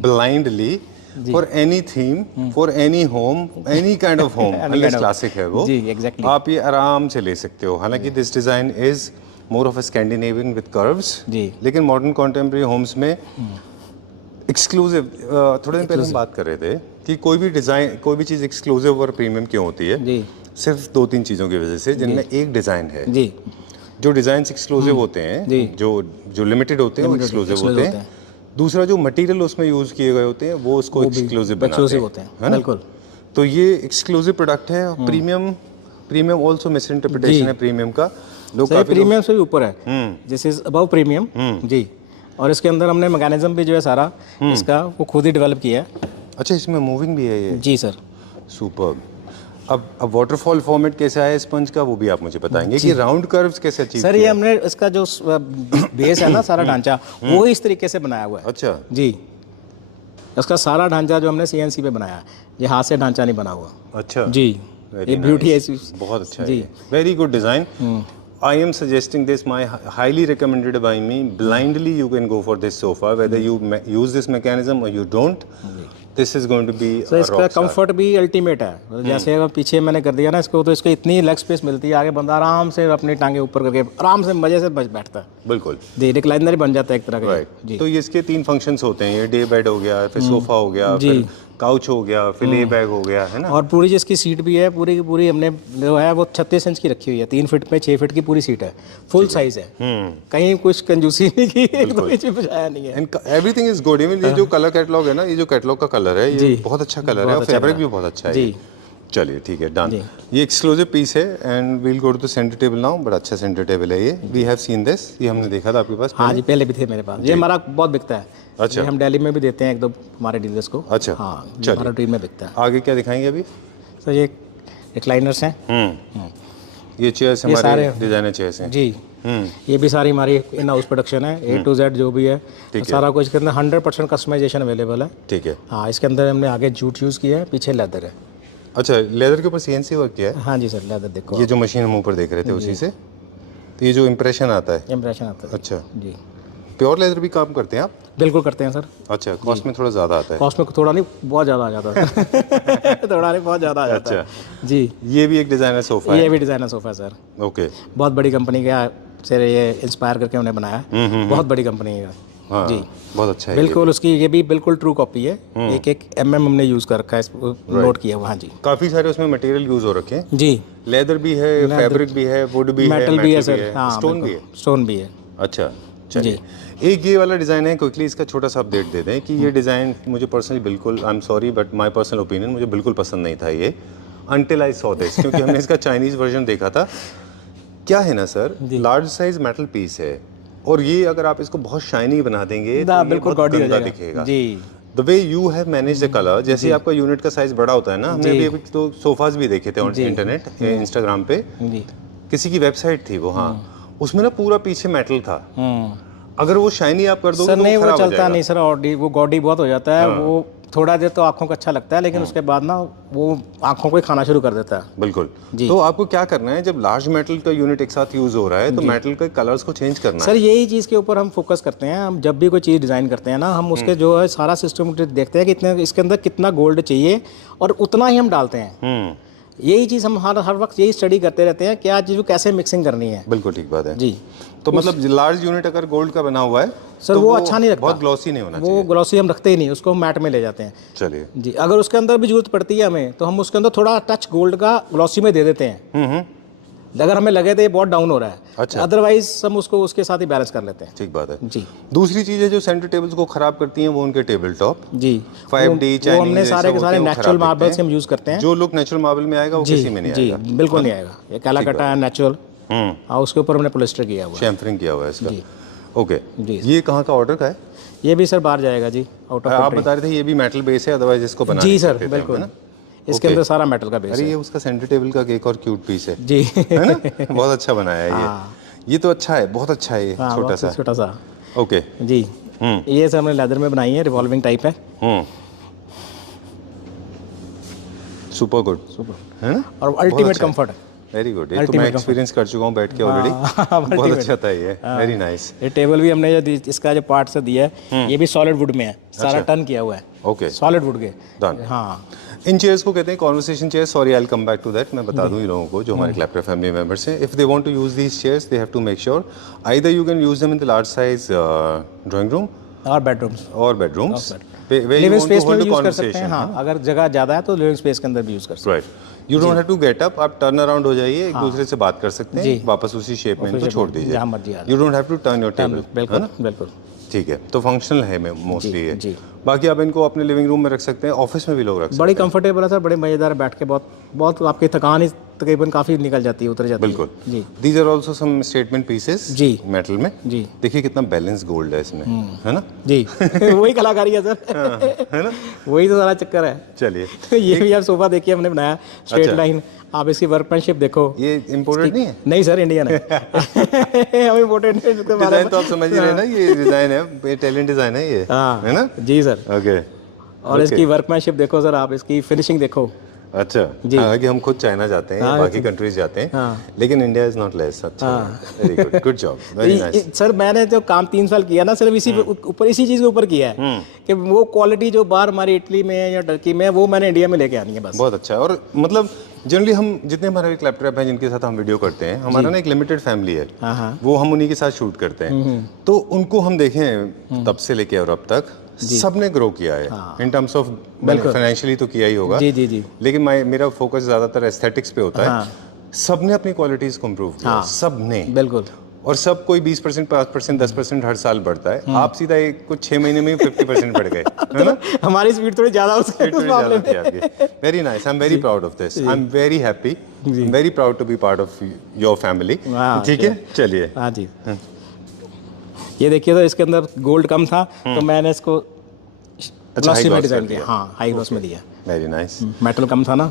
blindly for any theme, for any home, any kind of home, unless classic है वो जी, एग्जैक्टली, आप ये आराम से ले सकते हो। हालांकि this design is more of a Scandinavian with curves जी, लेकिन मॉडर्न कॉन्टेम्परेरी होम्स में एक्सक्लूसिव, थोड़े दिन पहले हम बात कर रहे थे कि कोई भी डिजाइन, कोई भी चीज़ एक्सक्लूसिव और प्रीमियम क्यों होती है जी, सिर्फ 2-3 चीज़ों की वजह से, जिनमें एक डिज़ाइन है जी। जो डिज़ाइंस एक्सक्लूसिव होते हैं, जो लिमिटेड होते हैं वो एक्सक्लूसिव होते हैं। दूसरा, जो मटेरियल उसमें यूज़ किए गए होते हैं वो उसको एक्सक्लूसिव बनाते हैं, है ना? बिल्कुल। तो ये एक्सक्लूसिव प्रोडक्ट है। प्रीमियम ऑल्सो मिस इंटरप्रिटेशन है प्रीमियम का। लोग प्रीमियम से भी ऊपर है, दिस इज अबव प्रीमियम जी। और इसके अंदर हमने मैकेनिज्म भी जो है सारा इसका वो खुद ही डेवलप किया है। अच्छा, इसमें मूविंग भी है ये? जी सर। सुपर्ब। अब वाटरफॉल फॉर्मेट कैसे आया स्पंज का, वो भी आप मुझे बताएंगे कि राउंड कर्व्स कैसे अचीव सर ये हमने इसका जो बेस है ना सारा ढांचा वो इस तरीके से बनाया हुआ है। अच्छा जी, इसका सारा ढांचा जो हमने CNC पे बनाया है, ये हाथ से ढांचा नहीं बना हुआ। अच्छा जी, Very ये ब्यूटी है nice. बहुत अच्छा जी। है, very good design. I am suggesting this, my highly recommended by me. Blindly you can go for this sofa, whether you use this mechanism or you don't. This is going to be तो a इसका rock star. Comfort भी ultimate है। जैसे अगर पीछे मैंने कर दिया ना इसको, तो इसको इतनी लेग स्पेस मिलती है, आगे बंदा आराम से अपनी टांगे ऊपर करके आराम से मजे से बैठता है। बिल्कुल जी, रिक्लाइनर ही बन जाता है एक तरह का। राइट। जी, तो ये इसके 3 फंक्शंस होते हैं, ये डे बेड हो गया, फिर सोफा हो गया, फिर काउच हो गया, फिर ले बैग हो गया, है ना। और पूरी जिसकी सीट भी है पूरी की पूरी हमने जो है वो 36 इंच की रखी हुई है। 3 फीट पे 6 फीट की पूरी सीट है, फुल साइज है। कहीं कुछ कंजूसी नहीं की, एक दो इंच भी बचाया नहीं है। And everything is good. Even ये जो कलर कैटलॉग है ना, ये जो कैटलॉग का कलर है, ये बहुत अच्छा कलर है और फैब्रिक भी बहुत अच्छा है। जी। चलिए ठीक है, डन। ये एक्सक्लूसिव पीस है and we'll go to the centre table now. बड़ा अच्छा सेंटर टेबल है ये। वी हैव सीन दिस, ये हमने देखा था आपके पास। हाँ जी, पहले भी थे मेरे पास। ये हमारा बहुत बिकता है। अच्छा। ये हम दिल्ली में भी देते हैं 1-2 हमारे डीलर्स को। अच्छा। हाँ, ये हमारा टीम में बिकता है। आगे क्या दिखाएंगे अभी? सर ये रिक्लाइनर्स हैं। ये चेयर्स हमारे डिजाइनर चेयर्स हैं। जी, ये भी सारी हमारी इन हाउस प्रोडक्शन है। A to Z जो भी है सारा कुछ इसके अंदर 100% कस्टमाइजेशन अवेलेबल है। ठीक है। हाँ, इसके अंदर हमने आगे जूट यूज़ किया है, पीछे लेदर है। अच्छा, लेदर के ऊपर CNC वर्क किया है? हाँ जी सर, लेदर देखो, ये जो मशीन हम ऊपर देख रहे थे उसी से, तो ये जो इम्प्रेशन आता है। इम्प्रेशन आता है। अच्छा, जी, प्योर लेदर भी काम करते हैं आप? बिल्कुल करते हैं सर। अच्छा, कॉस्ट में थोड़ा ज़्यादा आता है? कॉस्ट में थोड़ा नहीं, बहुत ज़्यादा आ जाता है। थोड़ा नहीं, बहुत ज़्यादा आ जाता है। जी, ये भी एक डिज़ाइनर सोफा है? ये भी डिज़ाइनर सोफा है सर। ओके। बहुत बड़ी कंपनी का से ये इंस्पायर करके उन्हें बनाया है। बहुत बड़ी कंपनी है। हाँ, जी, बहुत अच्छा है। बिल्कुल उसकी ये भी बिल्कुल ट्रू कॉपी है। एक हमने यूज़ कर रखा है, नोट किया हुआ। हाँ जी, काफ़ी सारे उसमें मटेरियल यूज़ हो रखे हैं। जी, लेदर भी है, फैब्रिक भी है, वुड भी है, मेटल भी है सर। हाँ, स्टोन भी है। स्टोन भी है। अच्छा, चलिए। एक ये वाला डिज़ाइन है, क्विकली इसका छोटा सा अपडेट दे दें कि ये डिज़ाइन मुझे पर्सनली बिल्कुल, I am sorry but my personal opinion, मुझे बिल्कुल पसंद नहीं था ये, अनटिल आई सॉ दिस, क्योंकि हमने इसका चाइनीज़ वर्जन देखा था। क्या है ना sir, large size metal piece है और ये अगर आप इसको बहुत शाइनी बना देंगे तो ये बिल्कुल बहुत गॉडी हो गंदा जाएगा। दिखेगा। जी, the way you have manage the colour, जैसे आपका यूनिट का साइज बड़ा होता है ना, हमने अभी तो सोफाज भी देखे थे ऑन इंटरनेट, इंस्टाग्राम पे, जी, किसी की वेबसाइट थी वो, हाँ, उसमें ना पूरा पीछे मेटल था। अगर वो शाइनी आप कर दोगे सर तो नहीं, वो वो खराब हो चलता जाएगा। नहीं सर, और वो गॉडी बहुत हो जाता है। वो थोड़ा देर तो आंखों को अच्छा लगता है, लेकिन उसके बाद ना वो आंखों को ही खाना शुरू कर देता है। बिल्कुल। तो आपको क्या करना है, जब लार्ज मेटल का यूनिट एक साथ यूज हो रहा है तो मेटल के कलर्स को चेंज करना है। सर यही चीज़ के ऊपर हम फोकस करते हैं। हम जब भी कोई चीज़ डिज़ाइन करते हैं ना, हम उसके जो है सारा सिस्टम देखते हैं कि इतने इसके अंदर कितना गोल्ड चाहिए और उतना ही हम डालते हैं। यही चीज़ हम हर वक्त यही स्टडी करते रहते हैं, क्या चीज़ को कैसे मिक्सिंग करनी है। बिल्कुल ठीक बात है जी, तो मतलब लार्ज यूनिट अगर गोल्ड का बना हुआ है सर तो वो अच्छा नहीं लगता, बहुत ग्लॉसी नहीं होना वो ग्लॉसी हम रखते ही नहीं, उसको हम मैट में ले जाते हैं। चाहिए। जी, अगर उसके अंदर भी जरूरत पड़ती है हमें, तो हम उसके अंदर थोड़ा टच गोल्ड का ग्लॉसी में दे देते हैं। अगर हमें लगे तो ये बहुत डाउन हो रहा है, अच्छा। अदरवाइज हम उसको उसके साथ ही बैलेंस कर लेते हैं। ठीक बात है जी, दूसरी चीजें जो सेंटर टेबल्स को खराब करती हैं वो उनके टेबल टॉप। जी, 5D वो हमने सारे के सारे नेचुरल मार्बल्स हम यूज़ करते हैं। जो लुक नेचुरल मार्बल में आएगा वो किसी में नहीं जी, आएगा। बिल्कुल नहीं आएगा। ये काला कटा है नेचुरल, और उसके ऊपर हमने पोलिस्टर किया हुआ है। शैम्फरिंग किया हुआ है इसका। ओके, जी। ये कहाँ का ऑर्डर का है? ये भी सर बाहर जाएगा जी, आउट ऑफ आप बता रहे थे ये भी मेटल बेस है, अदरवाइज इसको बना जी नहीं सर, सकते थे हम, बिल्कुल है ना? इसके अंदर सारा मेटल का बेस अरे है। ये उसका सेंटर टेबल का एक और क्यूट पीस है जी, है ना? बहुत अच्छा बनाया है ये तो अच्छा है, बहुत अच्छा है ये, छोटा सा। छोटा सा। ओके जी, ये सर हमने लेदर में बनाई है, रिवॉल्विंग टाइप है। सुपर गुड, है ना? और अल्टीमेट कंफर्ट है। वेरी गुड, ये तो मैं एक्सपीरियंस कर चुका हूँ बैठ के ऑलरेडी। बहुत अच्छा था ये, वेरी नाइस। ये टेबल भी हमने जो इसका जो पार्ट से दिया है, ये भी सॉलिड वुड में है, सारा टर्न किया हुआ है। ओके, सॉलिड वुड के। डन। हाँ, इन चेयर्स को कहते हैं conversation chair. Sorry, I will come back to that. मैं बता दूं इन लोगों को जो हमारे क्लैप्टर फैमिली मेंबर्स हैं, if they want to use these chairs they have to make sure either you can use them in the large size drawing room और बेडरूम्स और बेडरूम्स, लिविंग स्पेस में भी यूज कर सकते हैं। हाँ, अगर जगह ज़्यादा है तो लिविंग स्पेस के अंदर भी यूज कर सकते हैं। Right, you don't have to get up, आप टर्न अराउंड हो जाइए, एक दूसरे से बात कर सकते हैं, वापस उसी शेप में इनको छोड़ दीजिए, जहाँ मर्जी आ जाए। You don't have to turn your table. बिल्कुल बिल्कुल, ठीक है, तो फंक्शनल है मोस्टली ये। जी। बाकी आप इनको अपने लिविंग रूम में रख सकते हैं, ऑफिस में भी लोग रख सकते बड़ी कंफर्टेबल है सर, बड़े मज़ेदार है, बैठ के बहुत बहुत आपकी थकान ही तकरीबन काफ़ी निकल जाती है, उतर जाती है। बिल्कुल जी these are also some statement pieces जी मेटल में। जी देखिए कितना बैलेंस गोल्ड है इसमें, है ना? जी वही कलाकारी है सर, है ना? वही तो सारा चक्कर है। चलिए ये भी आप सोफा देखिए हमने बनाया स्ट्रेट अच्छा। लाइन, आप इसकी वर्कमैनशिप देखो। ये इम्पोर्टेड नहीं है? नहीं सर, इंडियन है। हम इम्पोर्टेड डिजाइन तो आप समझ ही रहे हैं ना, ये डिजाइन है, ये इटालियन डिजाइन है ये, हाँ है ना? जी सर। ओके और इसकी वर्कमैनशिप देखो सर, आप इसकी फिनिशिंग देखो। अच्छा जी। हालांकि हम खुद चाइना जाते हैं, हाँ, बाकी कंट्रीज जाते हैं, हाँ। लेकिन इंडिया इज नॉट लेस। अच्छा, very good, good job, very nice. Sir मैंने जो काम 3 साल किया ना, सिर्फ इसी ऊपर, इसी चीज़ के ऊपर किया है कि वो क्वालिटी जो बाहर हमारी इटली में या टर्की में, वो मैंने इंडिया में लेके आनी है बस। बहुत अच्छा है। और मतलब जनरली हम जितने हमारे क्लैपटॉप हैं जिनके साथ हम वीडियो करते हैं, हमारा ना एक लिमिटेड फैमिली है, हाँ वो हम उन्हीं के साथ शूट करते हैं, तो उनको हम देखें तब से लेके और अब तक सबने ग्रो किया है इन टर्म्स ऑफ, फाइनेंशियली तो किया ही होगा जी जी जी। लेकिन मेरा फोकस ज़्यादातर एस्थेटिक्स पे होता है। सबने अपनी क्वालिटीज़ को इम्प्रूव किया, सबने, बिल्कुल। और सब कोई 20%, 5%, 10% हर साल बढ़ता है। आप सीधा एक कुछ 6 महीने में 50% बढ़ गए, है ना? हमारी स्पीड थोड़ी ज़्यादा उस मामले में। Very nice, I am very proud of this, I am very happy, very proud to be part of your family. ठीक है, चलिए। हाँ जी, ये देखिए तो इसके अंदर गोल्ड कम था, तो मैंने इसको ग्लॉसी में डिजाइन किया। हाँ, हाई ग्लॉस में दिया। Very nice. मेटल कम था ना,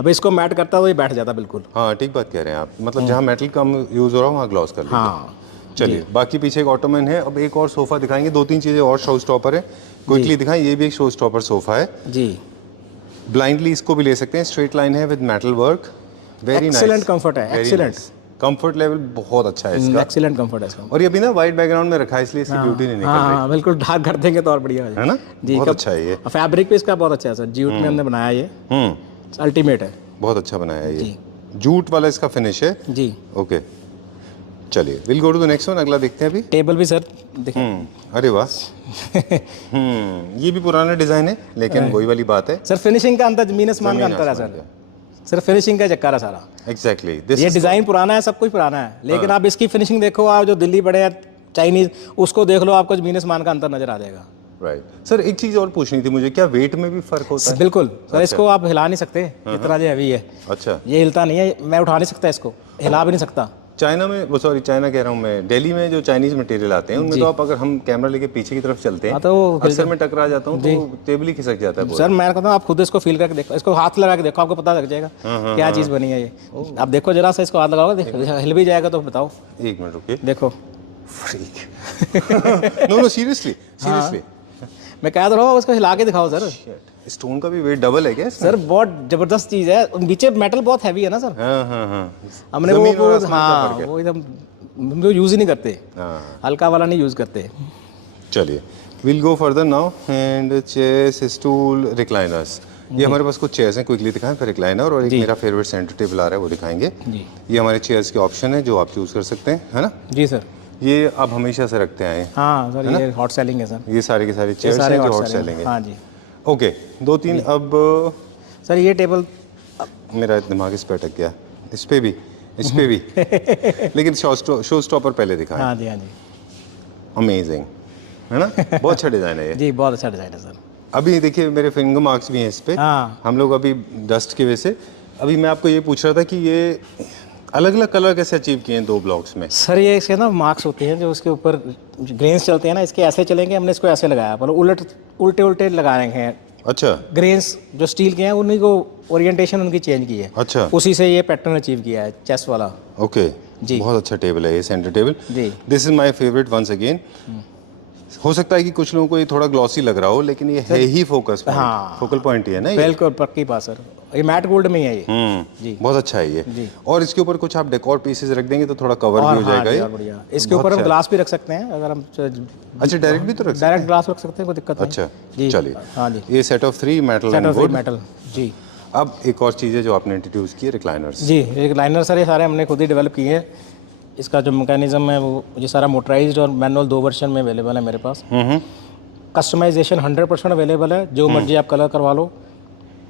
अब इसको मैट करता तो ये बैठ जाता बिल्कुल। हाँ ठीक बात कह रहे हैं आप, मतलब जहाँ मेटल कम यूज हो रहा हो वहाँ ग्लॉस कर लीजिए। हाँ चलिए, बाकी पीछे एक ऑटोमैन है। अब एक और सोफा दिखाएंगे, 2-3 चीजें और शो स्टॉपर है, क्विकली दिखाएं। ये भी एक शो स्टॉपर सोफा है जी, ब्लाइंडली इसको भी ले सकते हैं। स्ट्रेट लाइन है with metal work, very nice, excellent comfort है, एक्सीलेंट कंफर्ट लेवल बहुत अच्छा है इसका, एक्सीलेंट कंफर्ट है इसका। और ये भी ना वाइट बैकग्राउंड में रखा है, इसलिए इसकी ब्यूटी नहीं निकल रही, हाँ बिल्कुल, डार्क कर देंगे तो और बढ़िया है ना? जी, बहुत अच्छा है ये। फैब्रिक भी इसका बहुत अच्छा है सर, जूट में हमने बनाया ये, अल्टीमेट है, बहुत अच्छा बनाया है ये, जूट वाला इसका फिनिश है जी। ओके, चलिए will go to the next one, अगला देखते हैं अभी। टेबल भी सर देखिए, अरे वाह, ये भी पुराना डिजाइन है, लेकिन वही वाली बात है सर, फिनिशिंग का अंतर, जमीन आसमान का अंतर है सर, सिर्फ फिनिशिंग का चक्कर है सारा। एग्जैक्टली, ये डिजाइन पुराना है, सब कुछ पुराना है, लेकिन आप इसकी फिनिशिंग देखो, आप जो दिल्ली बड़े चाइनीज, उसको देख लो, आपको जमीन आसमान का अंतर नजर आ जाएगा। राइट सर, एक चीज और पूछनी थी मुझे, क्या वेट में भी फर्क होता है? बिल्कुल सर, इसको आप हिला नहीं सकते, इतना जो हैवी है। अच्छा, ये हिलता नहीं है, मैं उठा नहीं सकता इसको, हिला भी नहीं सकता। चाइना में, वो सॉरी चाइना कह रहा हूँ मैं, दिल्ली में जो चाइनीज मटेरियल आते हैं उनमें तो आप अगर हम कैमरा लेके पीछे की तरफ चलते हैं तो अक्सर मैं टकरा जाता हूँ, तो टेबल ही खिसक जाता है। सर मैं कहता हूँ आप खुद इसको फील करके देखो, इसको हाथ लगा के देखो, आपको पता लग जाएगा क्या चीज़ बनी है ये। आप देखो जरा सा, इसको हाथ लगाओगे, हिल भी जाएगा तो बताओ। एक मिनट रुकिए, देखो नो सीरियसली सीरियसली, मैं कह तो रहा हूँ, उसको हिला के दिखाओ सर। स्टोन का भी वेट डबल है क्या इसमें? सर बहुत जबरदस्त चीज़ है, नीचे मेटल बहुत हैवी है ना सर। हाँ, हमने वो वो एकदम जो यूज़ ही नहीं करते, हल्का वाला नहीं यूज़ करते। चलिए will go further now, and chairs, stool, recliners. ये हमारे पास कुछ चेयर्स हैं, क्विकली दिखाएं, फिर रिक्लाइनर, और एक मेरा फेवरेट सेंटर टेबल आ रहा है, वो दिखाएंगे। ये हमारे चेयर्स के ऑप्शन है जो आप चूज़ कर सकते हैं, है ना? जी सर, ये आप हमेशा से रखते आए हैं। हाँ सर, ये हॉट सेलिंग है सर, ये सारे के सारे चेयर्स हैं जो हॉट सेलिंग है। हाँ जी, ओके, 2-3 अब सर ये टेबल, मेरा दिमाग इस पे अटक गया, इस पे भी लेकिन शो स्टॉपर पहले दिखाएं। हाँ जी, हाँ जी, अमेजिंग, है ना? बहुत अच्छा डिज़ाइन है ये जी, बहुत अच्छा डिज़ाइन है सर। अभी देखिए मेरे फिंगर मार्क्स भी हैं इस पे, हम लोग अभी डस्ट की वजह से, अभी मैं आपको ये पूछ रहा था कि ये अलग अलग कलर कैसे अचीव किए हैं 2 ब्लॉक्स में? सर ये इसके ना मार्क्स होते हैं, जो उसके ऊपर ग्रेन्स चलते हैं ना, इसके ऐसे चलेंगे, हमने इसको ऐसे लगाया, मतलब उल्टे उल्टे लगाए हैं। अच्छा, ग्रेन्स जो स्टील के हैं, उन्हीं को ओरिएंटेशन उनकी चेंज की है। अच्छा, उसी से ये पैटर्न अचीव किया है, चेस्ट वाला। ओके जी, बहुत अच्छा टेबल है ये, सेंटर टेबल जी। This is my favourite once again. हो सकता है कि कुछ लोगों को ये थोड़ा ग्लॉसी लग रहा हो, लेकिन ये है ही फोकस पॉइंट, हाँ, फोकल पॉइंट ही है ना ये? बिल्कुल पक्की बात सर, ये मैट गोल्ड में ही है ये। जी, बहुत अच्छा है ये जी। और इसके ऊपर कुछ आप डेकोर पीसेस रख देंगे तो थोड़ा कवर भी हो जाएगा ये। बढ़िया, इसके ऊपर हम ग्लास भी रख सकते हैं, अगर हम अच्छा डायरेक्ट भी तो रख सकते हैं? डायरेक्ट ग्लास रख सकते हैं, कोई दिक्कत नहीं। अच्छा जी, चलिए, हाँ जी, ये set of 3 metal and wood metal जी। अब एक और चीज़ है जो आपने इंट्रोड्यूस की है, रिक्लाइनर्स। जी, रिक्लाइनर सर ये सारे हमने खुद ही डेवलप किए हैं। इसका जो मैकेनिज्म है वो ये सारा मोटराइज्ड और मैनुअल 2 वर्जन में अवेलेबल है मेरे पास। कस्टमाइजेशन 100% अवेलेबल है, जो मर्जी आप कलर करवा लो,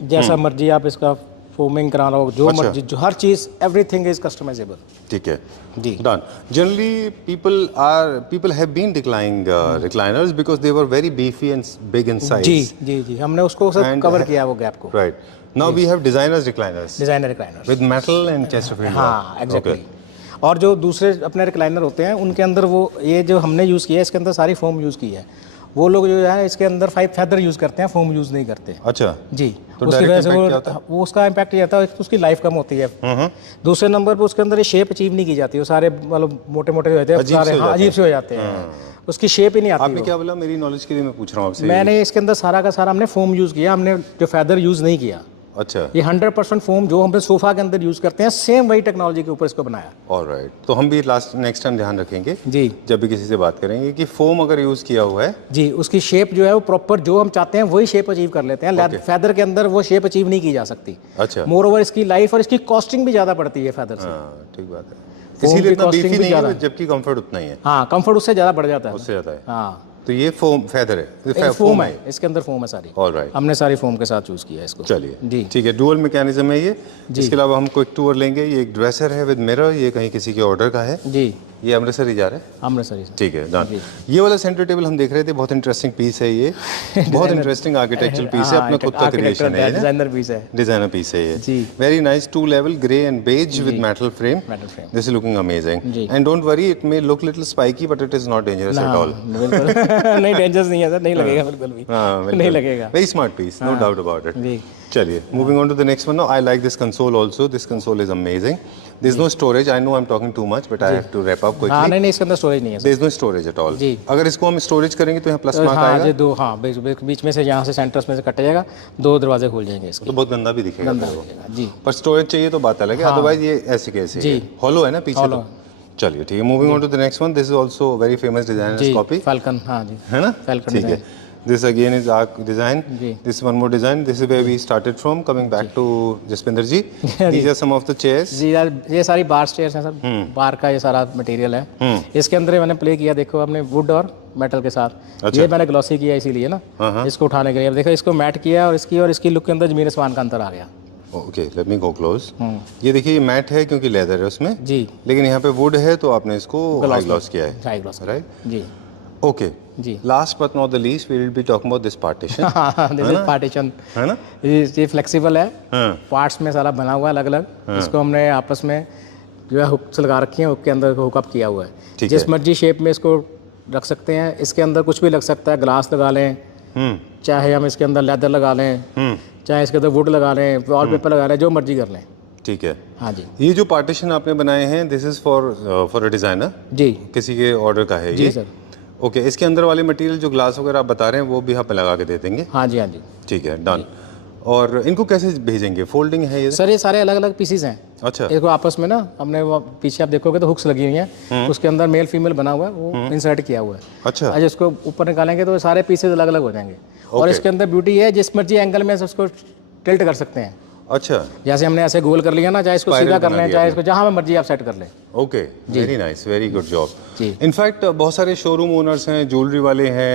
जैसा मर्जी आप इसका फोमिंग करा लो, जो मर्जी, जो हर चीज़, एवरीथिंग इज कस्टमाइजेबल। ठीक है जी, done. Generally people have been declining recliners because they were very beefy and big in size. जी जी जी, हमने उसको सर कवर किया वो गैप को। Right, now we have designers recliners designer recliner. With metal and chesterfield. हाँ exactly. और जो दूसरे अपने रिक्लाइनर होते हैं उनके अंदर वो ये जो हमने यूज़ किया है इसके अंदर सारी फोम यूज़ की है। वो लोग जो है इसके अंदर फैदर यूज़ करते हैं, फोम यूज़ नहीं करते। अच्छा जी। तो उसकी वजह से direct impact क्या होता वो उसका इम्पैक्ट ये आता है कि उसकी लाइफ कम होती है। दूसरे नंबर पर उसके अंदर ये शेप अचीव नहीं की जाती, वो सारे मतलब मोटे मोटे होते हैं सारे, हाँ अजीब से हो जाते हैं, उसकी शेप ही नहीं आती। आपने क्या बोला? मेरी नॉलेज के लिए मैं पूछ रहा हूँ आपसे। मैंने इसके अंदर सारा का सारा हमने फोम यूज़ किया, हमने जो फैदर यूज़ नहीं किया। अच्छा ये 100% फोम जो हम सोफा के अंदर यूज़ करते हैं, सेम वही टेक्नोलॉजी के ऊपर इसको बनाया। ऑलराइट, तो हम भी नेक्स्ट टाइम ध्यान रखेंगे जी। जब भी किसी से बात करेंगे कि फोम अगर यूज़ किया हुआ है जी, उसकी शेप जो है वो प्रॉपर जो हम चाहते हैं वही शेप अचीव कर लेते हैं। फैदर के अंदर वो शेप अचीव नहीं की जा सकती। अच्छा मोर ओवर इसकी लाइफ और इसकी कॉस्टिंग भी ज़्यादा पड़ती है फैदर से। हाँ ठीक बात है, फोम इसीलिए की इतना costing बीफी भी नहीं है ज़्यादा जबकि कंफर्ट उतना ही है। हाँ कंफर्ट उससे ज़्यादा बढ़ जाता है। उससे ज़्यादा है। हाँ तो ये फोम फैदर है, ये फोम है, इसके अंदर फोम है सारी। ऑलराइट, हमने सारी फोम के साथ चूज़ किया है इसको। चलिए जी ठीक है। डुअल मैकेनिज्म है ये। इसके अलावा हम क्विक टूर लेंगे। ये एक ड्रेसर है विद मिरर, ये कहीं किसी के ऑर्डर का है। जी ये अमृतसर ही जा रहा है। अमृतसर ही। ठीक है डन। ये वाला सेंटर टेबल हम देख रहे थे, बहुत इंटरेस्टिंग पीस है ये। बहुत इंटरेस्टिंग आर्किटेक्चरल पीस है, अपना खुद का क्रिएशन है, डिजाइनर पीस है। डिजाइनर पीस है ये। जी। Very nice, 2 level grey and beige with metal frame. This is looking amazing and don't worry, it may look little spiky but it is not dangerous at all. नहीं dangerous नहीं है sir, नहीं लगेगा बिल्कुल भी। नहीं लगेगा। Very smart piece, no doubt about it. जी चलिए moving on to the next one now. I like this console also, this console is amazing. There is no storage. I know I'm talking too much, but I have to wrap up quickly. हाँ नहीं इसके अंदर storage नहीं है। There is no storage at all. जी। अगर इसको हम storage करेंगे तो यहाँ प्लस मार्क हाँ आएगा। ये दो, हाँ बीच में से यहाँ से सेंटर्स में से कट जाएगा, 2 दरवाजे खुल जाएंगे इसके। तो बहुत गंदा भी दिखेगा फिर वो। जी पर स्टोरेज चाहिए तो बात अलग है, अदरवाइज ये ऐसे कैसे है। हॉलो है ना पीछे तो। चलिए ठीक है, moving on to the next one. This is also very famous designers copy. Falcon, हाँ जी है ना, फैल्कन ठीक है। This again is our design. This is one more design. This is where we started from. Coming back to Jaspinder ji. These are some of the chairs. जी यार, ये सारी बार chairs हैं सर। बार का ये सारा मटेरियल है। इसके अंदर मैंने प्ले किया, देखो हमने वुड और मेटल के साथ। ये मैंने ग्लॉसी किया इसीलिए ना, इसको उठाने के लिए। अब देखो इसको मैट किया और इसकी लुक के अंदर जमीन आसमान का अंतर आ गया। Okay, let me go close. ये देखिए, ये मैट है क्योंकि लेदर है उसमें जी, लेकिन यहाँ पे वुड है तो आपने इसको हाई ग्लॉस किया है। हाई ग्लॉस, राइट जी ओके जी। Last but not the least we will be talking about this partition. This is partition, है ना, ये फ्लेक्सिबल है। हाँ। पार्ट्स में सारा बना हुआ है अलग अलग। इसको हमने आपस में जो है हुक्स लगा रखी हैं, हुक के अंदर हुकअप किया हुआ है। जिस मर्जी शेप में इसको रख सकते हैं। इसके अंदर कुछ भी लग सकता है, ग्लास लगा लें, चाहे हम इसके अंदर लेदर लगा लें, चाहे इसके अंदर वुड लगा लें, वॉलपेपर लगा लें, जो मर्जी कर लें। ठीक है। हाँ जी। ये जो पार्टीशन आपने बनाए हैं, this is for a designer जी, किसी के ऑर्डर का है जी ये? सर। ओके, इसके अंदर वाले मटेरियल जो ग्लास वगैरह आप बता रहे हैं वो भी आप लगा के दे देंगे? हाँ जी, हाँ जी। ठीक है, डन। और इनको कैसे भेजेंगे? फोल्डिंग है ये? सर ये सारे अलग अलग पीसीज हैं। अच्छा। इसको आपस में ना हमने वो पीछे आप देखोगे तो हुक्स लगी हुई हैं, उसके अंदर मेल फीमेल बना हुआ है, वो इंसर्ट किया हुआ है। अच्छा। आज इसको ऊपर निकालेंगे तो सारे पीसेज अलग अलग हो जाएंगे। और इसके अंदर ब्यूटी है, जिस मर्जी एंगल में उसको टिल्ट कर सकते हैं। अच्छा, जैसे हमने ऐसे गोल कर लिया ना, चाहे इसको सीधा कर लें, चाहे इसको जहाँ में मर्जी आप सेट कर लें। Okay, very nice, very good job. जी। इनफैक्ट बहुत सारे शोरूम ओनर्स हैं, ज्वेलरी वाले हैं,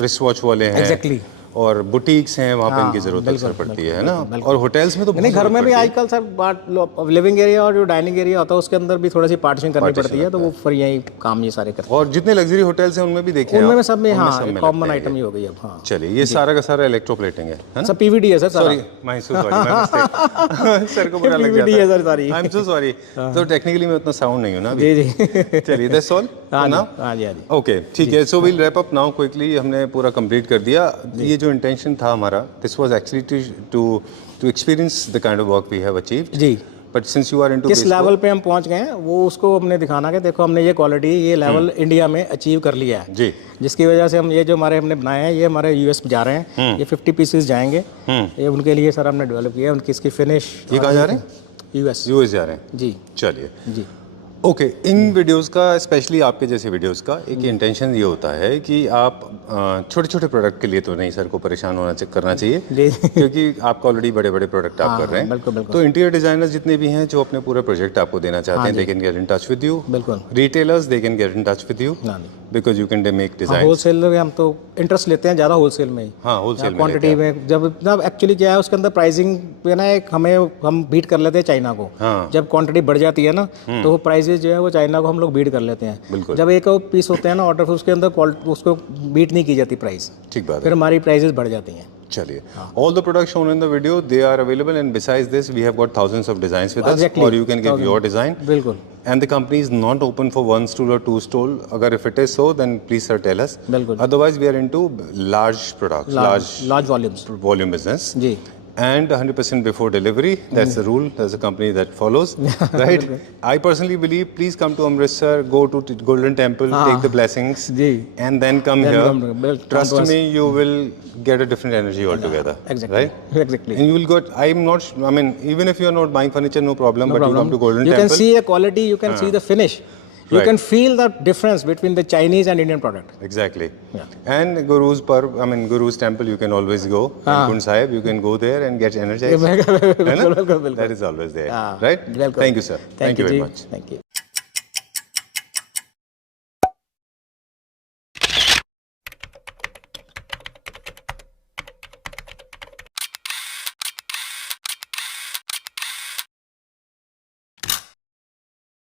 रिस्ट वॉच वाले हैं, एग्जैक्टली, और बुटीक्स हैं, वहाँ पे इनकी जरूरत अक्सर पड़ती है ना। और होटल्स में तो नहीं, घर में भी आजकल सर लिविंग एरिया और जो डाइनिंग एरिया होता है उसके अंदर भी थोड़ी सी पार्टीशन करनी पड़ती है, तो वो फिर यही काम ये सारे करते हैं। और जितने लग्जरी होटल्स हैं उनमें भी देखे उनमें सब में, हाँ, कॉमन आइटम ही हो गई अब। हाँ चलिए, ये सारा का सारा इलेक्ट्रोप्लेटिंग है ना? सब पीवीडी है सर। सॉरी, मैं सो सॉरी, सर को बुरा लग जाता है। सर सारी, आई एम सो सॉरी। तो टेक्निकली मैं उतना साउंड नहीं हूँ ना जी जी। चलिए, दैट्स ऑल नाउ। हाँ जी, हाँ जी। ओके, ठीक है। So we'll wrap up now quickly. हमने पूरा कंप्लीट कर दिया। ये जो इंटेंशन था हमारा, this was actually to experience the kind of work we have achieved. जी। But since you are into किस लेवल पे हम पहुंच गए हैं वो उसको हमने दिखाना है। देखो हमने ये क्वालिटी, ये लेवल इंडिया में अचीव कर लिया है जी, जिसकी वजह से हम ये जो हमने बनाए हैं, ये हमारे यूएस जा रहे हैं। ये 50 पीसेस जाएंगे, ये उनके लिए सर हमने डेवलप किया है। उनकी इसकी फिनिश। ये कहाँ जा रहे हैं? यूएस जा रहे हैं। जी। चलिए जी। ओके, इन वीडियोस का, स्पेशली आपके जैसे वीडियोस का एक इंटेंशन ये होता है कि आप छोटे छोटे प्रोडक्ट के लिए तो नहीं सर को परेशान करना चाहिए, क्योंकि आपका ऑलरेडी बड़े बड़े प्रोडक्ट आप कर रहे हैं। बिल्कुल बिल्कुल। तो इंटीरियर डिजाइनर्स जितने भी हैं जो अपने पूरे प्रोजेक्ट आपको देना चाहते हैं, they can get in touch with you. बिल्कुल। Retailers, they can get in touch with you because you can make design. Wholesale में हम तो इंटरेस्ट लेते हैं ज़्यादा, होलसेल में ही। हाँ, होलसेल में क्वांटिटी में। जब एक्चुअली क्या है उसके अंदर प्राइसिंग पे ना, एक हम बीट कर लेते हैं चाइना को। हाँ। जब क्वांटिटी बढ़ जाती है ना, तो वो प्राइसेज जो है वो चाइना को हम लोग बीट कर लेते हैं। बिल्कुल। जब एक पीस होते हैं ना ऑर्डर, उसके अंदर उसको बीट नहीं की जाती प्राइस। ठीक बात है। फिर हमारी प्राइसेस बढ़ जाती हैं। चलिए, all the products shown in the video, they are available, and besides this, we have got thousands of designs with us, Exactly. or you can give your design. बिल्कुल And the company is not open for one stool or two stool. Agar if it is so, then please sir tell us. बिल्कुल Otherwise, we are into large products, large volumes volume business. Ji And 100% before delivery. That's the rule. That's a company that follows, right? I personally believe, please come to Amritsar, go to Golden Temple, take the blessings, ji and then come Then here. come to- come Trust to us. me, you will get a different energy altogether. exactly Right? exactly And you will get. I'm not. I mean, even if you are not buying furniture, no problem. But you come to Golden you Temple. can see the quality, you can see the finish, you Right. can feel the difference between the Chinese and Indian product. Exactly. And Guru's temple, you can always go. And Kund Sahib, you can go there and get energized. बिल्कुल है ना? बिल्कुल That is always there. हाँ, Right? बिल्कुल। Thank you, sir. Thank you very ji, much. thank you